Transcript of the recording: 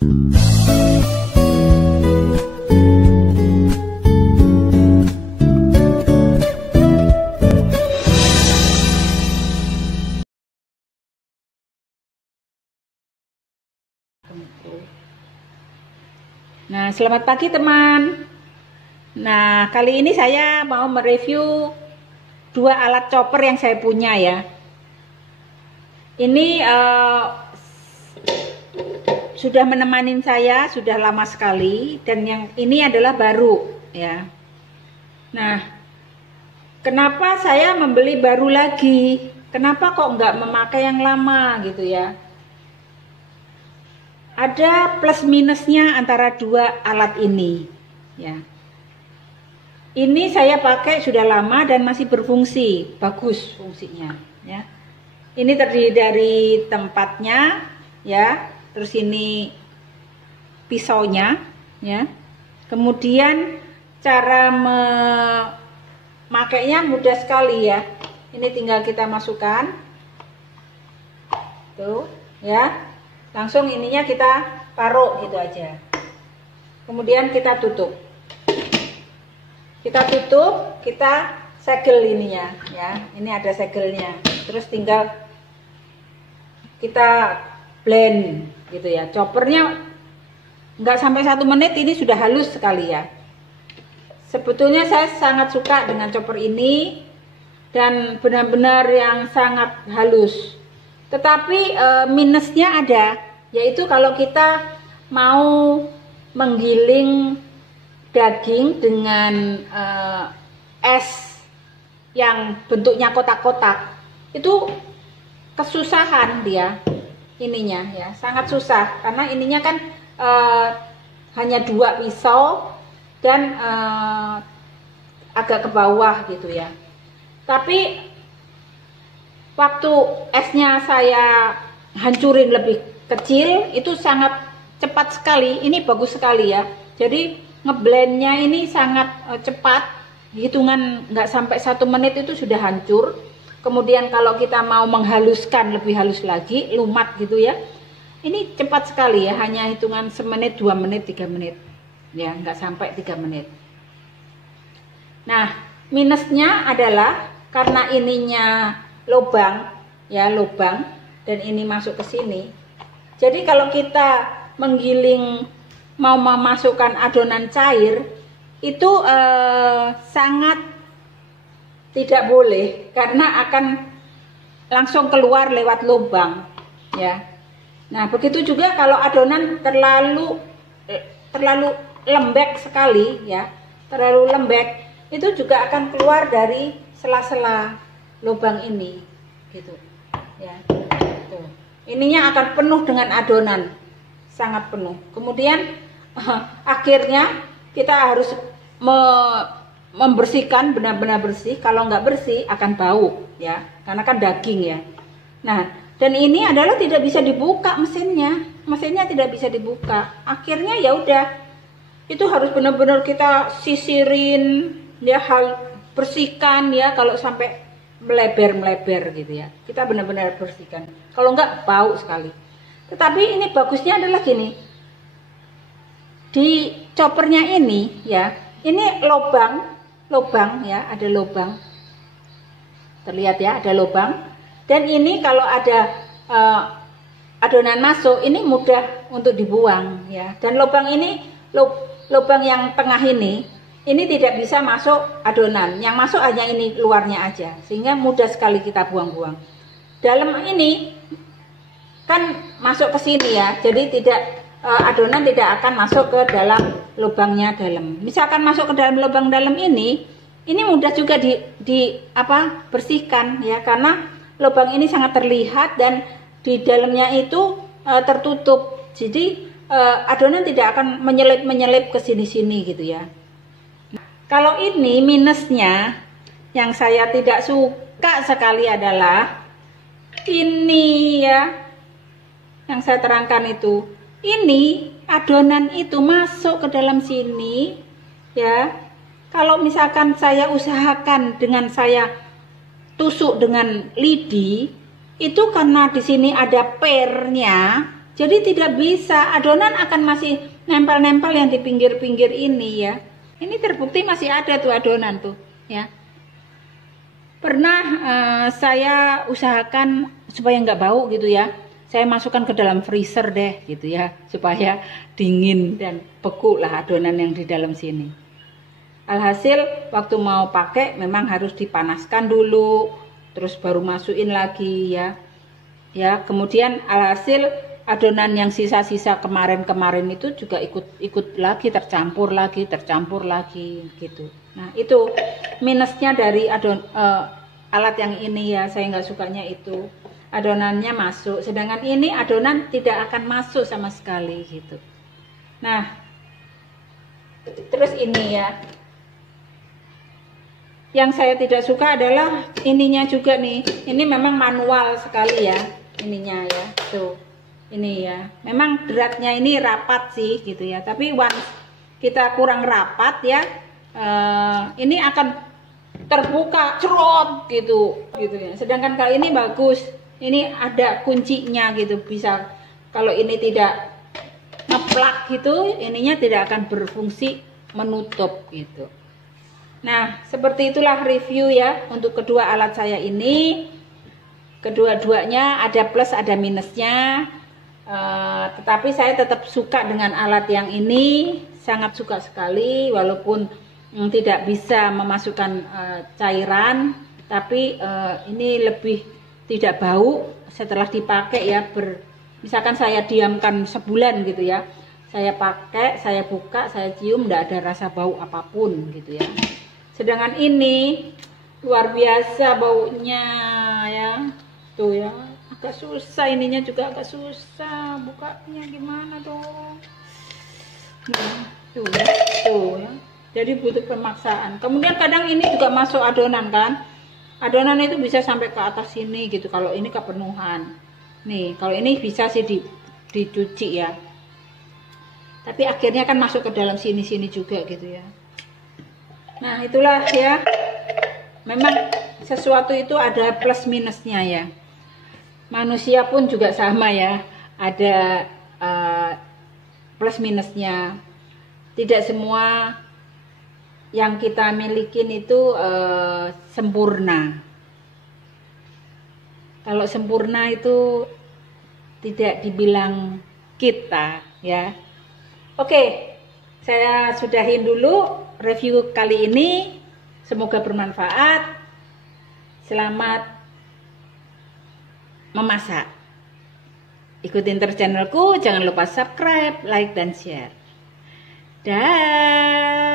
Nah, selamat pagi teman. Nah, kali ini saya mau mereview dua alat chopper yang saya punya ya. Ini sudah menemani saya sudah lama sekali, dan yang ini adalah baru ya. Nah, kenapa saya membeli baru lagi? Kenapa kok nggak memakai yang lama gitu ya? Ada plus minusnya antara dua alat ini ya. Ini saya pakai sudah lama dan masih berfungsi, bagus fungsinya ya. Ini terdiri dari tempatnya ya, terus ini pisaunya ya. Kemudian cara memakainya mudah sekali ya. Ini tinggal kita masukkan tuh ya. Langsung ininya kita taruh gitu aja. Kemudian kita tutup. Kita tutup, kita segel ininya ya. Ini ada segelnya. Terus tinggal kita blend gitu ya. Choppernya nggak sampai 1 menit ini sudah halus sekali ya. Sebetulnya saya sangat suka dengan chopper ini dan benar-benar yang sangat halus. Tetapi minusnya ada, yaitu kalau kita mau menggiling daging dengan es yang bentuknya kotak-kotak, itu kesusahan dia ininya ya, sangat susah karena ininya kan hanya 2 pisau dan agak ke bawah gitu ya. Tapi waktu esnya saya hancurin lebih kecil, itu sangat cepat sekali. Ini bagus sekali ya. Jadi ngeblendnya ini sangat cepat. Hitungan nggak sampai 1 menit itu sudah hancur. Kemudian kalau kita mau menghaluskan lebih halus lagi, lumat gitu ya. Ini cepat sekali ya. Hanya hitungan 1 menit, 2 menit, 3 menit. Ya, nggak sampai 3 menit. Nah, minusnya adalah karena ininya lubang ya, lubang, dan ini masuk ke sini. Jadi kalau kita menggiling mau memasukkan adonan cair itu sangat tidak boleh karena akan langsung keluar lewat lubang ya. Nah, begitu juga kalau adonan terlalu lembek sekali ya, terlalu lembek, itu juga akan keluar dari sela-sela lubang ini gitu ya. Tuh. Ininya akan penuh dengan adonan, sangat penuh. Kemudian akhirnya kita harus membersihkan, benar-benar bersih. Kalau nggak bersih akan bau ya, karena kan daging ya. Nah, dan ini adalah tidak bisa dibuka mesinnya tidak bisa dibuka. Akhirnya ya udah, itu harus benar-benar kita sisirin ya, bersihkan ya, kalau sampai melebar gitu ya, kita benar-benar bersihkan. Kalau enggak bau sekali. Tetapi ini bagusnya adalah gini, di choppernya ini ya, ini lubang ya, ada lubang, terlihat ya, ada lubang. Dan ini kalau ada adonan masuk, ini mudah untuk dibuang ya. Dan lubang ini, lubang yang tengah ini tidak bisa masuk adonan, yang masuk hanya ini luarnya aja, sehingga mudah sekali kita buang-buang. Dalam ini kan masuk ke sini ya, jadi adonan tidak akan masuk ke dalam lubangnya dalam. Misalkan masuk ke dalam lubang dalam ini mudah juga bersihkan ya, karena lubang ini sangat terlihat dan di dalamnya itu tertutup, jadi adonan tidak akan menyelip ke sini-sini gitu ya. Kalau ini minusnya yang saya tidak suka sekali adalah ini ya, yang saya terangkan itu. Ini adonan itu masuk ke dalam sini ya. Kalau misalkan saya usahakan dengan saya tusuk dengan lidi, itu karena di sini ada pernya Jadi tidak bisa, adonan akan masih nempel-nempel yang di pinggir-pinggir ini ya. Ini terbukti masih ada tuh adonan tuh ya. Pernah saya usahakan supaya nggak bau gitu ya. Saya masukkan ke dalam freezer deh gitu ya, supaya dingin dan beku lah adonan yang di dalam sini. Alhasil waktu mau pakai memang harus dipanaskan dulu, terus baru masukin lagi ya. Ya, kemudian alhasil adonan yang sisa-sisa kemarin-kemarin itu juga ikut lagi tercampur lagi gitu. Nah, itu minusnya dari alat yang ini ya, saya nggak sukanya itu. Adonannya masuk, sedangkan ini adonan tidak akan masuk sama sekali gitu. Nah, terus ini ya. Yang saya tidak suka adalah ininya juga nih. Ini memang manual sekali ya, ininya ya. Tuh. Ini ya, memang beratnya ini rapat sih gitu ya, tapi once kita kurang rapat ya, ini akan terbuka cerot gitu ya. Sedangkan kalau ini bagus, ini ada kuncinya gitu, bisa kalau ini tidak ngeplak gitu, ininya tidak akan berfungsi menutup gitu. Nah, seperti itulah review ya untuk kedua alat saya ini. Kedua-duanya ada plus ada minusnya. Tetapi saya tetap suka dengan alat yang ini, sangat suka sekali walaupun tidak bisa memasukkan cairan, tapi ini lebih tidak bau setelah dipakai ya. Misalkan saya diamkan sebulan gitu ya, saya pakai, saya buka, saya cium, tidak ada rasa bau apapun gitu ya. Sedangkan ini luar biasa baunya ya, tuh ya. Agak susah, ininya juga agak susah bukanya, gimana dong. Tuh ya. Jadi butuh pemaksaan. Kemudian kadang ini juga masuk adonan kan, adonan itu bisa sampai ke atas sini gitu kalau ini kepenuhan. Nih kalau ini bisa sih dicuci ya, tapi akhirnya kan masuk ke dalam sini juga gitu ya. Nah itulah ya, memang sesuatu itu ada plus minusnya ya. Manusia pun juga sama ya, ada plus minusnya. Tidak semua yang kita milikin itu sempurna. Kalau sempurna itu tidak dibilang kita ya. Oke, saya sudahin dulu review kali ini. Semoga bermanfaat. Selamat memasak. Ikutin terus channelku, jangan lupa subscribe, like, dan share. Dah.